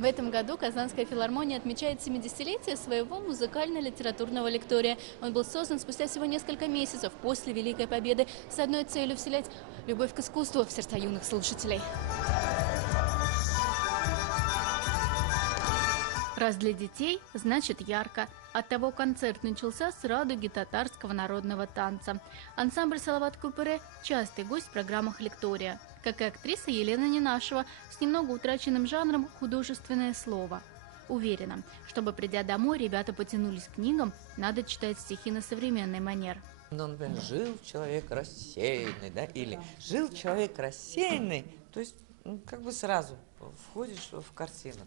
В этом году Казанская филармония отмечает 70-летие своего музыкально-литературного лектория. Он был создан спустя всего несколько месяцев после Великой Победы с одной целью – вселять любовь к искусству в сердца юных слушателей. Раз для детей, значит ярко. Оттого концерт начался с радуги татарского народного танца. Ансамбль «Салават Купюре» – частый гость в программах лектория. Как и актриса Елена Ненашева с немного утраченным жанром «художественное слово». Уверена, чтобы, придя домой, ребята потянулись к книгам, надо читать стихи на современный манер. Жил человек рассеянный, да, или жил человек рассеянный, то есть как бы сразу входишь в картину.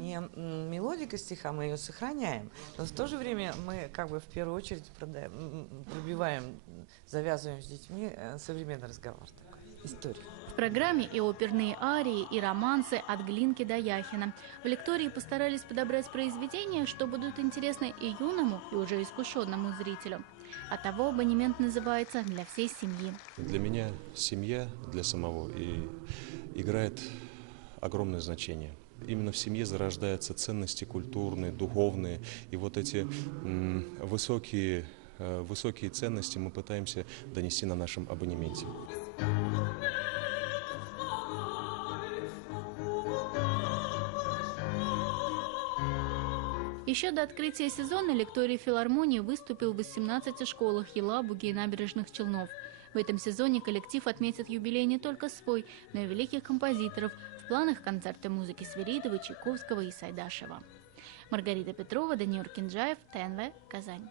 Не мелодика стиха, мы ее сохраняем, но в то же время мы как бы в первую очередь пробиваем, завязываем с детьми современный разговор такой, историю. В программе и оперные арии, и романсы от Глинки до Яхина. В лектории постарались подобрать произведения, что будут интересны и юному, и уже искушенному зрителю. Оттого абонемент называется «Для всей семьи». Для меня семья, для самого, и играет огромное значение. Именно в семье зарождаются ценности культурные, духовные, и вот эти высокие ценности мы пытаемся донести на нашем абонементе. Еще до открытия сезона лекторий филармонии выступил в 18 школах Елабуги и набережных Челнов. В этом сезоне коллектив отметит юбилей не только свой, но и великих композиторов. В планах концерты музыки Свиридова, Чайковского и Сайдашева. Маргарита Петрова, Даниил Кинджаев, ТНВ, Казань.